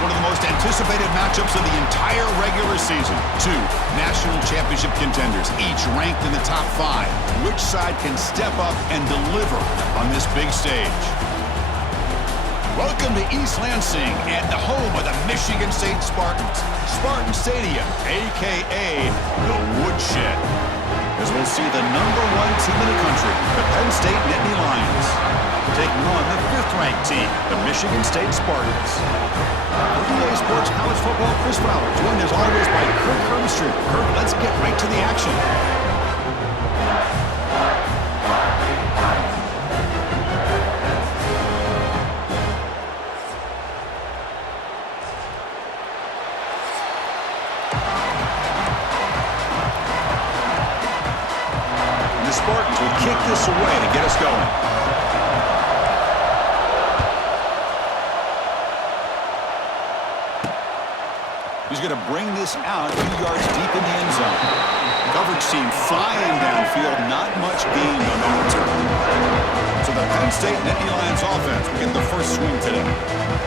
one of the most anticipated matchups of the entire regular season. Two national championship contenders, each ranked in the top 5. Which side can step up and deliver on this big stage? Welcome to East Lansing and the home of the Michigan State Spartans. Spartan Stadium, a.k.a. the Woodshed. As we'll see the #1 team in the country, the Penn State Nittany Lions, taking on the 5th-ranked team, the Michigan State Spartans. For EA Sports College Football, Chris Fowler, joined as always by Kirk Hermstrom. Kirk, let's get right to the action. The Spartans will kick this away to get us going. He's going to bring this out a few yards deep in the end zone. Coverage team flying downfield, not much gained on the return. So the Penn State Nittany Lions offense will get the first swing today.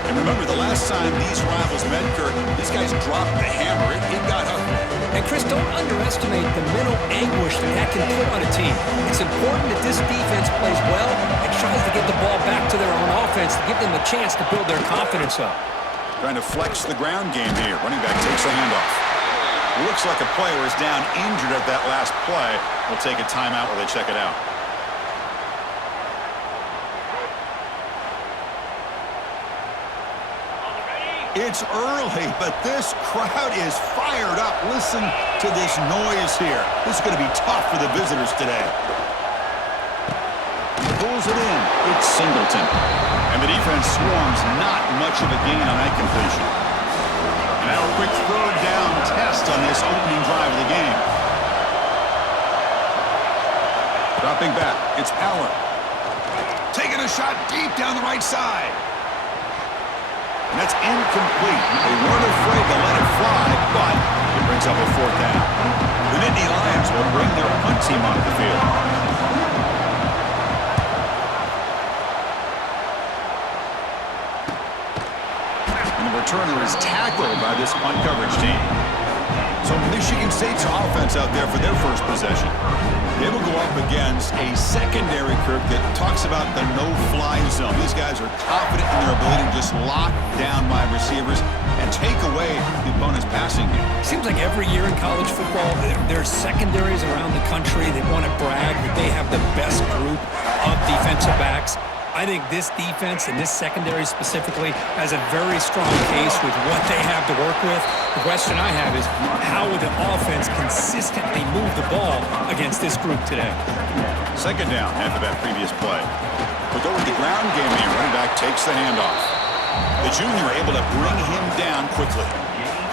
And remember, the last time these rivals met, Kirk, these guys dropped the hammer. It got ugly. And Chris, don't underestimate the mental anguish that can put on a team. It's important that this defense plays well and tries to get the ball back to their own offense to give them a chance to build their confidence up. Trying to flex the ground game here. Running back takes the handoff. Looks like a player is down injured at that last play. We'll take a timeout while they check it out. It's early, but this crowd is fired up. Listen to this noise here. This is going to be tough for the visitors today. Pulls it in. It's Singleton. And the defense swarms. Not much of a gain on that completion. And now a quick third down test on this opening drive of the game. Dropping back. It's Allen. Taking a shot deep down the right side. And that's incomplete. They weren't afraid to let it fly, but it brings up a 4th down. The Nittany Lions will bring their punt team onto the field. And the returner is tackled by this punt coverage team. So Michigan State's offense out there for their first possession. They will go up against a secondary, Kirk, that talks about the no-fly zone. These guys are confident in their ability to just lock down wide receivers and take away the opponent's passing game. Seems like every year in college football, there's secondaries around the country that want to brag that they have the best group of defensive backs. I think this defense and this secondary specifically has a very strong case with what they have to work with. The question I have is, how will the offense consistently move the ball against this group today? Second down after that previous play. We'll go with the ground game here. Running back takes the handoff. The junior able to bring him down quickly.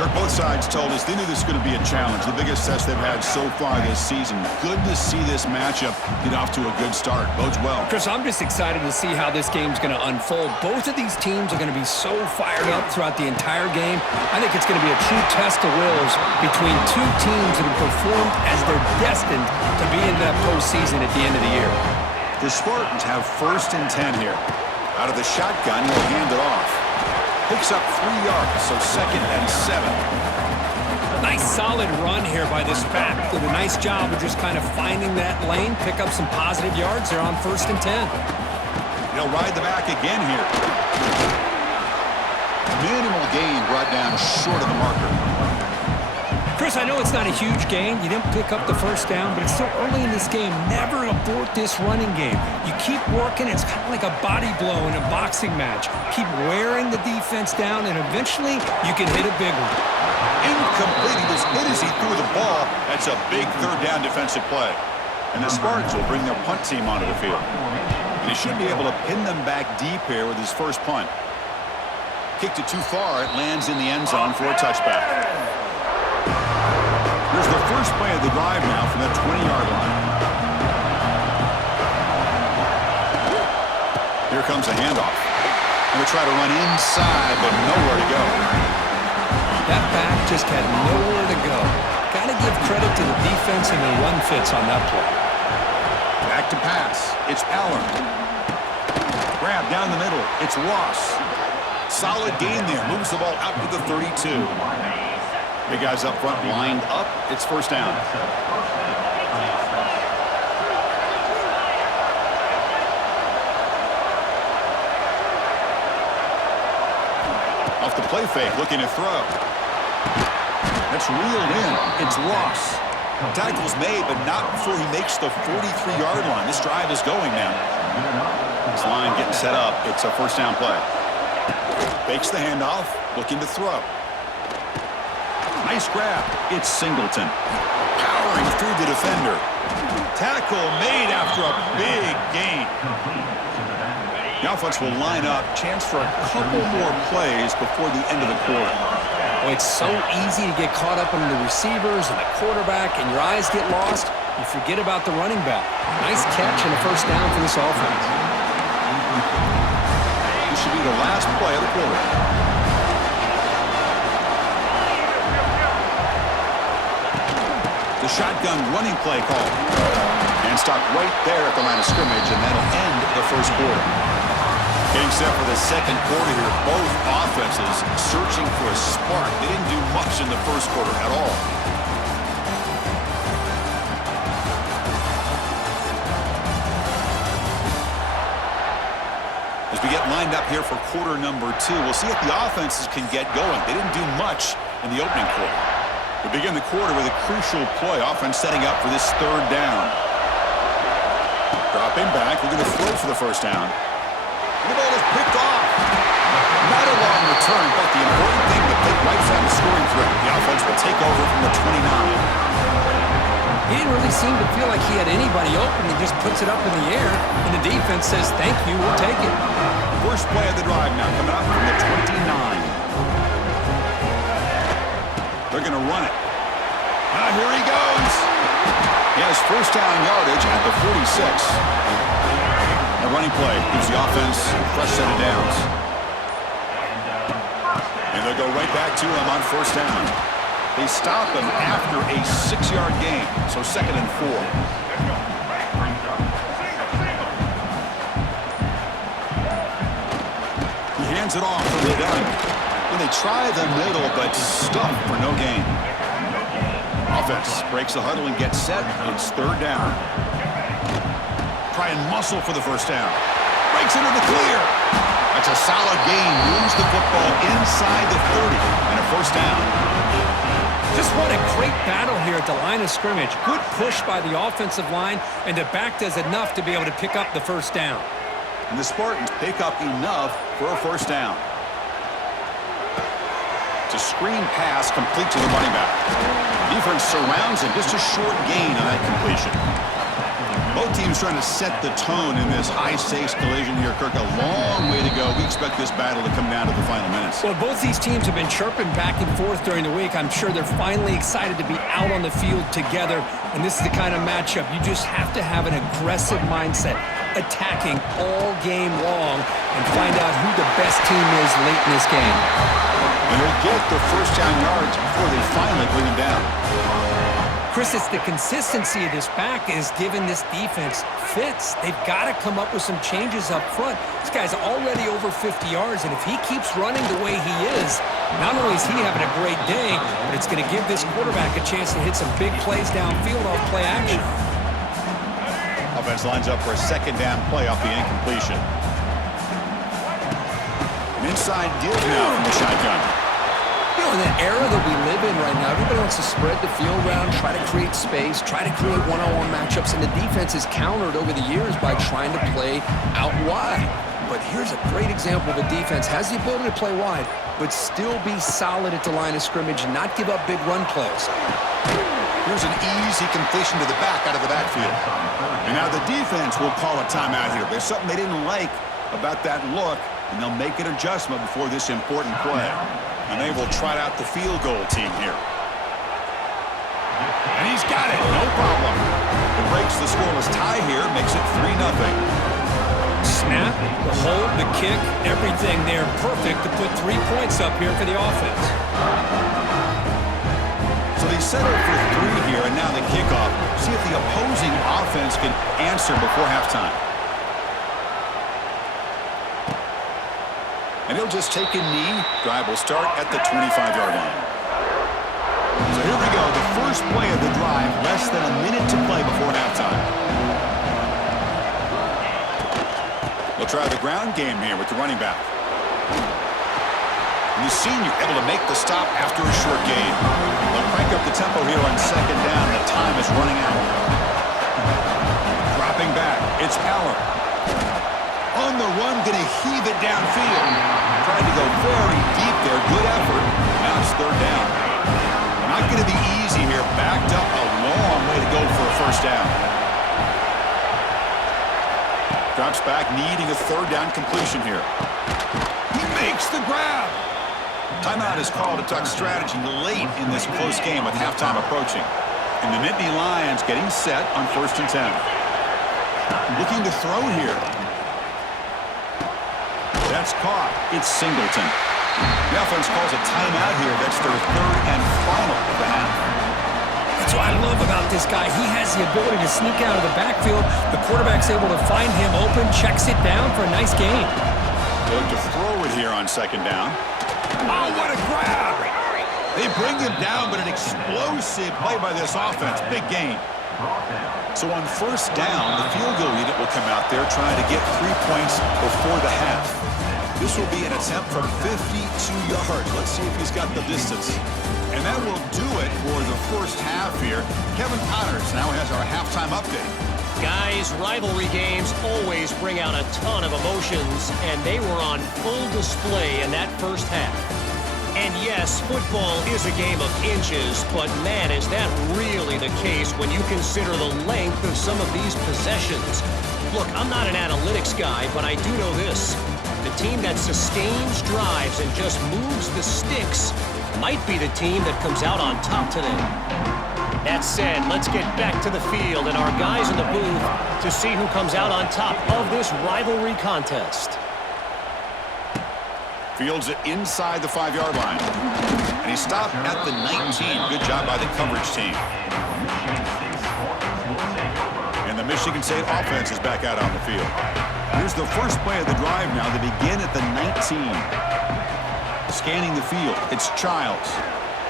Kirk, both sides told us they knew this was going to be a challenge, the biggest test they've had so far this season. Good to see this matchup get off to a good start. Bodes well. Chris, I'm just excited to see how this game's going to unfold. Both of these teams are going to be so fired up throughout the entire game. I think it's going to be a true test of wills between two teams that have performed as they're destined to be in that postseason at the end of the year. The Spartans have 1st and 10 here. Out of the shotgun, he'll hand it off. Picks up 3 yards, so 2nd and 7. Nice solid run here by this back. Did a nice job of just kind of finding that lane, pick up some positive yards. They're on 1st and 10. He'll ride the back again here. Minimal gain brought down short of the marker. Chris, I know it's not a huge gain. You didn't pick up the 1st down, but it's still early in this game. Never abort this running game. You keep working. It's kind of like a body blow in a boxing match. Keep wearing the defense down, and eventually you can hit a big one. Incomplete. He was hit as he threw the ball. That's a big 3rd down defensive play. And the Spartans will bring their punt team onto the field. And they should be able to pin them back deep here with his first punt. Kicked it too far. It lands in the end zone for a touchback. Here's the first play of the drive now from that 20-yard line. Here comes a handoff. Going to try to run inside, but nowhere to go. That back just had nowhere to go. Got to give credit to the defense and their run fits on that play. Back to pass. It's Allen. Grab down the middle. It's Ross. Solid gain there. Moves the ball out to the 32. Big guys up front lined up. It's first down. Off the play fake, looking to throw. That's reeled in. It's lost. Tackle's made, but not before he makes the 43-yard line. This drive is going now. This line getting set up. It's a first down play. Fakes the handoff, looking to throw. Nice grab. It's Singleton. Powering through the defender. Tackle made after a big gain. The offense will line up. Chance for a couple more plays before the end of the quarter. Well, it's so easy to get caught up in the receivers and the quarterback, and your eyes get lost. You forget about the running back. Nice catch and a first down for this offense. This should be the last play of the quarter. The shotgun running play call. And stopped right there at the line of scrimmage, and that'll end the first quarter. Getting set for the second quarter here. Both offenses searching for a spark. They didn't do much in the first quarter at all. As we get lined up here for quarter number 2, we'll see if the offenses can get going. They didn't do much in the opening quarter. We begin the quarter with a crucial play. Offense setting up for this third down. Dropping back. We're going to throw for the first down. The ball is picked off. Not a long return, but the important thing to pick right side the scoring threat. The offense will take over from the 29. He didn't really seem to feel like he had anybody open. He just puts it up in the air, and the defense says, thank you, we'll take it. First play of the drive now coming up from the 29. They're going to run it. Here he goes. He has first down yardage at the 46. A running play gives the offense a fresh set of downs. And they'll go right back to him on first down. They stop him after a 6-yard gain, so second and 4. He hands it off for the down. And they try the middle, but stuck for no gain. Offense breaks the huddle and gets set. It's third down. Try and muscle for the first down. Breaks into the clear. That's a solid gain. Moves the football inside the 30 and a first down. Just what a great battle here at the line of scrimmage. Good push by the offensive line, and the back does enough to be able to pick up the first down. And the Spartans pick up enough for a first down. It's a screen pass complete to the running back. Defense surrounds him. Just a short gain on that completion. Both teams trying to set the tone in this high-stakes collision here, Kirk. A long way to go. We expect this battle to come down to the final minutes. Well, both these teams have been chirping back and forth during the week. I'm sure they're finally excited to be out on the field together, and this is the kind of matchup you just have to have an aggressive mindset, attacking all game long, and find out who the best team is late in this game. And they'll get the first down yards before they finally bring him down. Chris, it's the consistency of this back is giving this defense fits. They've got to come up with some changes up front. This guy's already over 50 yards, and if he keeps running the way he is, not only is he having a great day, but it's going to give this quarterback a chance to hit some big plays downfield off play action. Offense lines up for a second down play off the incompletion. An inside give now from the shotgun. You know, in that era that we live in right now, everybody wants to spread the field around, try to create space, try to create one-on-one matchups, and the defense is countered over the years by trying to play out wide. But here's a great example of a defense has the ability to play wide, but still be solid at the line of scrimmage and not give up big run plays. Here's an easy completion to the back out of the backfield. And now the defense will call a timeout here. There's something they didn't like about that look, and they'll make an adjustment before this important play. And they will trot out the field goal team here. And he's got it, no problem. It breaks the scoreless tie here, makes it 3-0. Snap, the hold, the kick, everything there perfect to put 3 points up here for the offense. So they settle for 3 here, and now the kickoff. See if the opposing offense can answer before halftime. And he'll just take a knee. Drive will start at the 25-yard line. So here we go, the first play of the drive, less than a minute to play before halftime. We'll try the ground game here with the running back. And the senior able to make the stop after a short gain. They'll crank up the tempo here on second down. The time is running out. Dropping back, it's Power. On the run, going to heave it downfield. Trying to go very deep there. Good effort. Now it's third down. Not going to be easy here. Backed up a long way to go for a first down. Drops back, needing a third down completion here. He makes the grab. Timeout is called to tuck strategy late in this close game with halftime approaching. And the Nittany Lions getting set on 1st and 10. Looking to throw here. That's caught. It's Singleton. The offense calls a timeout here. That's their third and final of the half. That's what I love about this guy. He has the ability to sneak out of the backfield. The quarterback's able to find him open, checks it down for a nice gain. Going to throw it here on second down. Oh, what a grab! They bring him down, but an explosive play by this offense. Big gain. So on first down, the field goal unit will come out there trying to get 3 points before the half. This will be an attempt from 52 yards. Let's see if he's got the distance. And that will do it for the first half here. Kevin Connors now has our halftime update. Guys, rivalry games always bring out a ton of emotions, and they were on full display in that first half. And yes, football is a game of inches, but man, is that really the case when you consider the length of some of these possessions. Look, I'm not an analytics guy, but I do know this. The team that sustains drives and just moves the sticks might be the team that comes out on top today. That said, let's get back to the field and our guys in the booth to see who comes out on top of this rivalry contest. Fields it inside the 5-yard line. And he stopped at the 19. Good job by the coverage team. And the Michigan State offense is back out on the field. Here's the first play of the drive now. They begin at the 19. Scanning the field. It's Childs.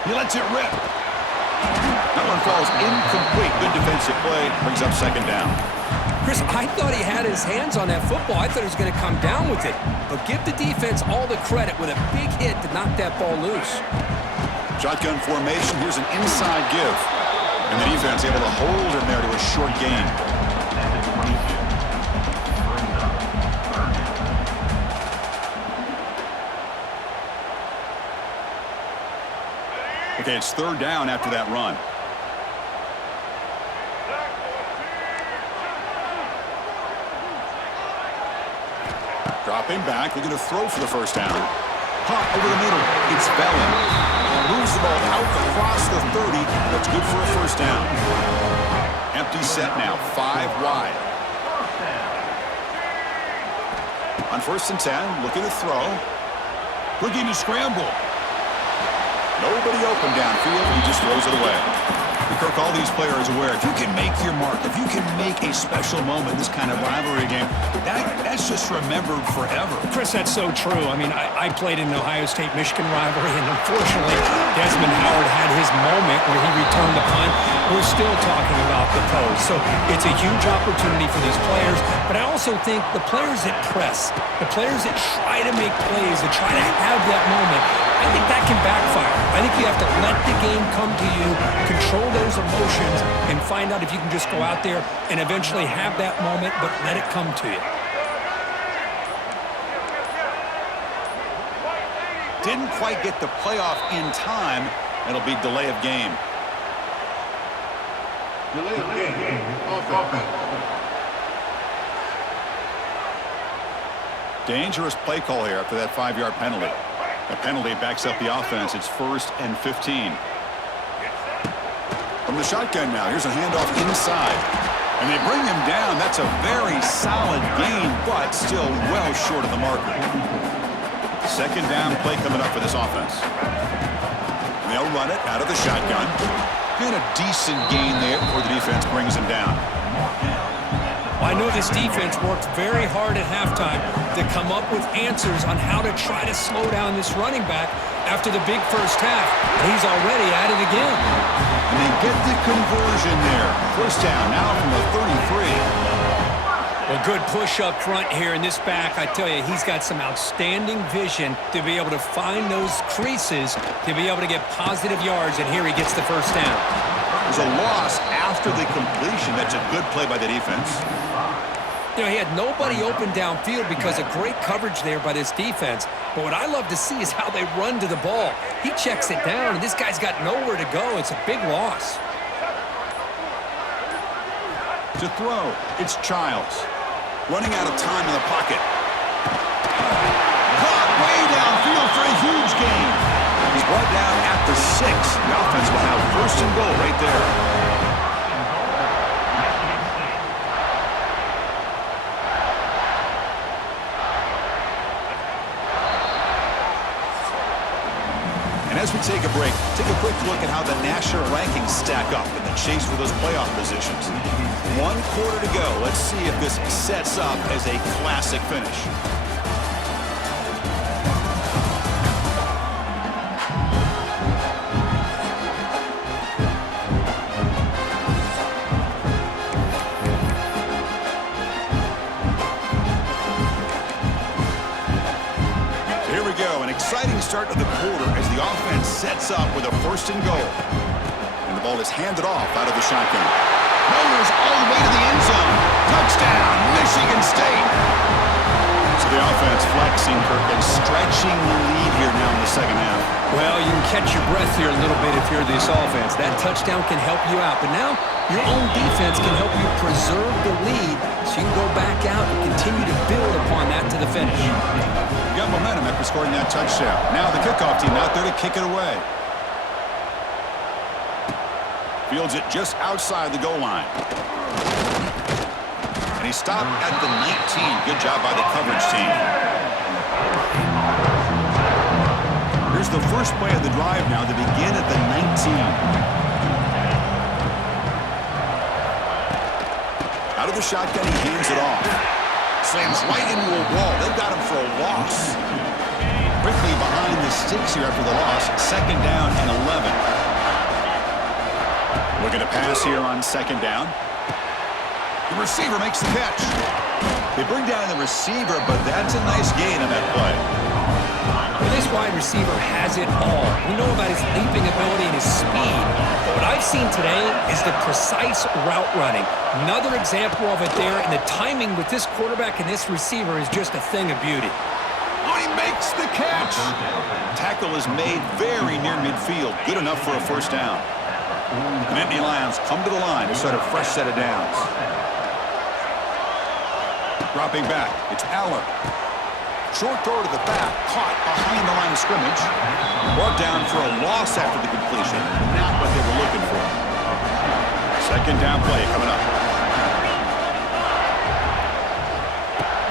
He lets it rip. That one falls incomplete. Good defensive play. Brings up second down. Chris, I thought he had his hands on that football. I thought he was going to come down with it. But give the defense all the credit with a big hit to knock that ball loose. Shotgun formation. Here's an inside give. And the defense able to hold him there to a short gain. Okay, it's third down after that run. Dropping back, looking to throw for the first down. Hot over the middle, it's Bellin. Moves the ball out across the 30. That's good for a first down. Empty set now, 5 wide. On 1st and 10, looking to throw. Looking to scramble. Nobody open downfield, he just throws it away. Kirk, all these players are aware, if you can make your mark, if you can make a special moment in this kind of rivalry game, that's just remembered forever. Chris, that's so true. I mean, I played in the Ohio State-Michigan rivalry, and unfortunately, Desmond Howard had his moment where he returned the punt. We're still talking about the pose. So it's a huge opportunity for these players, but I also think the players that press, the players that try to make plays, that try to have that moment, I think that can backfire. I think you have to let the game come to you, control those emotions, and find out if you can just go out there and eventually have that moment, but let it come to you. Didn't quite get the playoff in time. It'll be delay of game. Delay of game. Offense. Dangerous play call here after that 5-yard penalty. The penalty backs up the offense. It's 1st and 15. From the shotgun now, here's a handoff inside. And they bring him down. That's a very solid gain, but still well short of the marker. Second down play coming up for this offense. And they'll run it out of the shotgun. And a decent gain there before the defense brings him down. I know this defense worked very hard at halftime to come up with answers on how to try to slow down this running back after the big first half. And he's already at it again. And they get the conversion there. First down now from the 33. A good push up front here in this back. I tell you, he's got some outstanding vision to be able to find those creases, to be able to get positive yards, and here he gets the first down. There's a loss after the completion. That's a good play by the defense. You know, he had nobody open downfield because of great coverage there by this defense. But what I love to see is how they run to the ball. He checks it down, and this guy's got nowhere to go. It's a big loss. To throw, it's Childs. Running out of time in the pocket. Caught way downfield for a huge gain. He's brought down at the 6. The offense will have first and goal right there. And as we take a break, take a quick look at how the national rankings stack up in the chase for those playoff positions. 1 quarter to go. Let's see if this sets up as a classic finish. So here we go. An exciting start to the quarter as the offense sets up with a first and goal. And the ball is handed off out of the shotgun. Motors all the way to the end zone. Touchdown, Michigan State. So the offense flexing, Kirk, and stretching the lead here now in the second half. Well, you can catch your breath here a little bit if you're this offense. That touchdown can help you out. But now your own defense can help you preserve the lead so you can go back out and continue to build upon that to the finish. You got momentum after scoring that touchdown. Now the kickoff team out there to kick it away. Fields it just outside the goal line. And he stopped at the 19. Good job by the coverage team. Here's the first play of the drive now to begin at the 19. Out of the shotgun, he hands it off. Slams right into a wall. They've got him for a loss. Quickly behind the sticks here after the loss. Second down and 11. Looking to pass here on second down. The receiver makes the catch. They bring down the receiver, but that's a nice gain on that play. Well, this wide receiver has it all. We know about his leaping ability and his speed. But what I've seen today is the precise route running. Another example of it there, and the timing with this quarterback and this receiver is just a thing of beauty. Oh, he makes the catch. Tackle is made very near midfield. Good enough for a first down. The Nittany Lions come to the line to start a fresh set of downs. Dropping back, it's Allen. Short throw to the back, caught behind the line of scrimmage. Brought down for a loss after the completion. Not what they were looking for. Second down play coming up.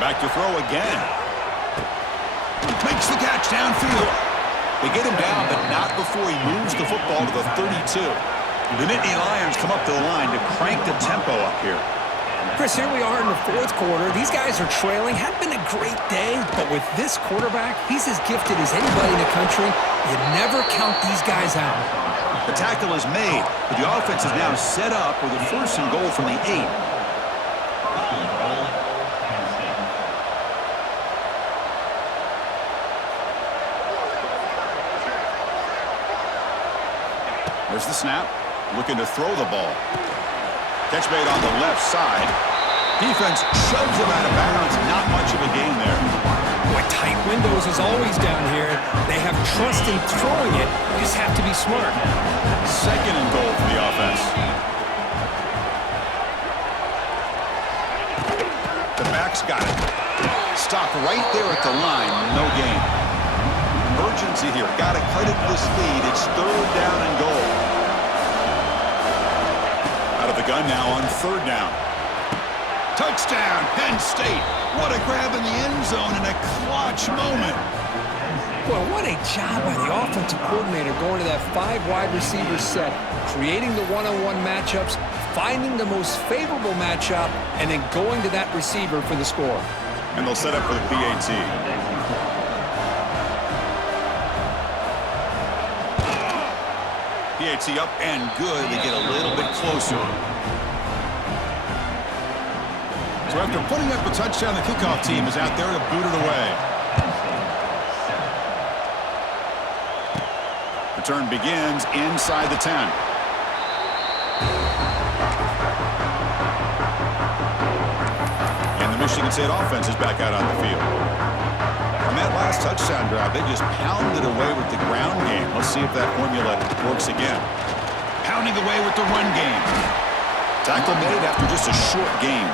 Back to throw again. Makes the catch downfield. They get him down, but not before he moves the football to the 32. The Nittany Lions come up to the line to crank the tempo up here. Chris, here we are in the fourth quarter. These guys are trailing. Hadn't been a great day, but with this quarterback, he's as gifted as anybody in the country. You never count these guys out. The tackle is made, but the offense is now set up with a first and goal from the 8. There's the snap. Looking to throw the ball. Catch made on the left side. Defense shoves him out of bounds. Not much of a gain there. Boy, tight windows is always down here. They have trust in throwing it. You just have to be smart. Second and goal for the offense. The back's got it. Stopped right there at the line. No gain. Urgency here. Got to cut it this lead. It's third down and goal. Out of the gun now on third down. Touchdown, Penn State. What a grab in the end zone in a clutch moment. Well, what a job by the offensive coordinator going to that 5 wide receiver set, creating the one-on-one matchups, finding the most favorable matchup, and then going to that receiver for the score. And they'll set up for the PAT. PAT up and good. They get a little bit closer. So after putting up a touchdown, the kickoff team is out there to boot it away. Return begins inside the 10. And the Michigan State offense is back out on the field. On that last touchdown drive, they just pounded away with the ground game. Let's see if that formula works again. Pounding away with the run game. Tackle made after just a short game.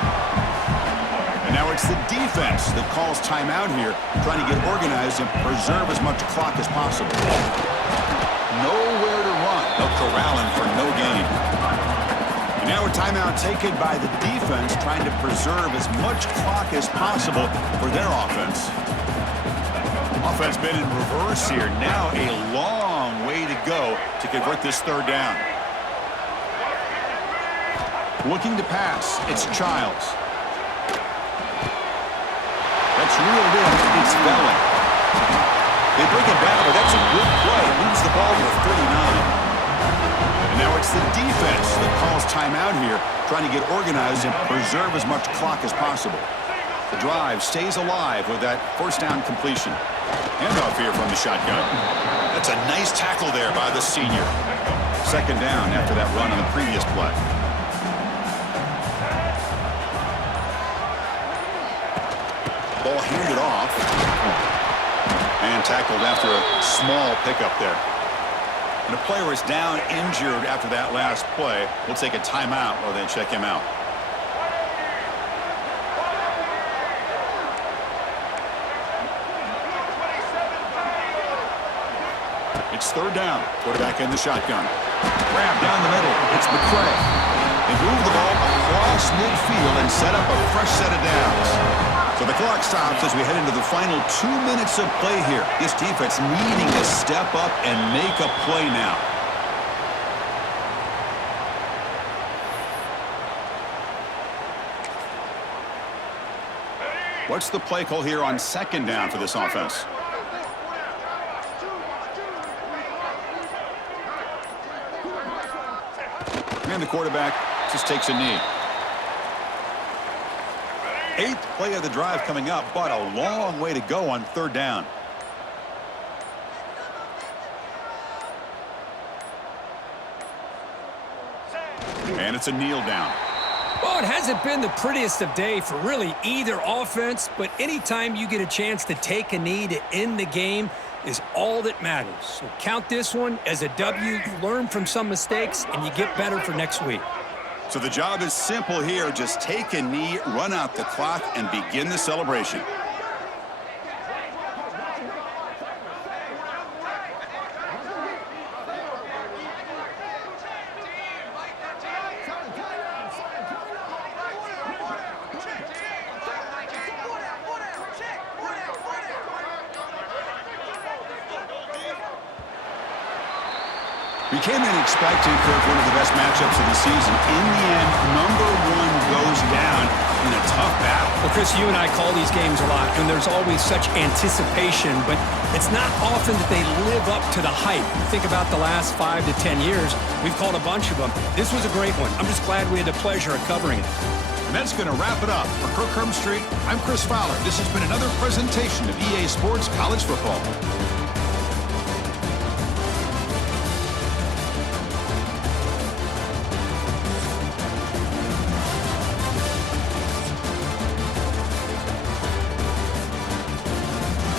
And now it's the defense that calls timeout here, trying to get organized and preserve as much clock as possible. Nowhere to run. They'll corral him for no gain. And now a timeout taken by the defense, trying to preserve as much clock as possible for their offense. Offense been in reverse here. Now a long way to go to convert this third down. Looking to pass. It's Childs. That's reeled in. It's Belling. They bring it down, but that's a good play. Moves the ball to the 39. And now it's the defense that calls timeout here, trying to get organized and preserve as much clock as possible. The drive stays alive with that first down completion. Handoff here from the shotgun. That's a nice tackle there by the senior. Second down after that run on the previous play. Ball handed off. And tackled after a small pickup there. And a player is down injured after that last play. We'll take a timeout while they check him out. It's third down. Quarterback in the shotgun. Grab down the middle. It's McCray. They move the ball across midfield and set up a fresh set of downs. So the clock stops as we head into the final 2 minutes of play here. This defense needing to step up and make a play now. What's the play call here on second down for this offense? And the quarterback just takes a knee. 8th play of the drive coming up, but a long way to go on third down. And it's a kneel down. Well, it hasn't been the prettiest of day for really either offense, but anytime you get a chance to take a knee to end the game is all that matters. So count this one as a W. You learn from some mistakes, and you get better for next week. So the job is simple here. Just take a knee, run out the clock, and begin the celebration. We came in expecting for one of the best matchups of the season. In the end, number one goes down in a tough battle. Well, Chris, you and I call these games a lot, and there's always such anticipation, but it's not often that they live up to the hype. Think about the last 5 to 10 years. We've called a bunch of them. This was a great one. I'm just glad we had the pleasure of covering it. And that's going to wrap it up. For Kirk Street, I'm Chris Fowler. This has been another presentation of EA Sports College Football.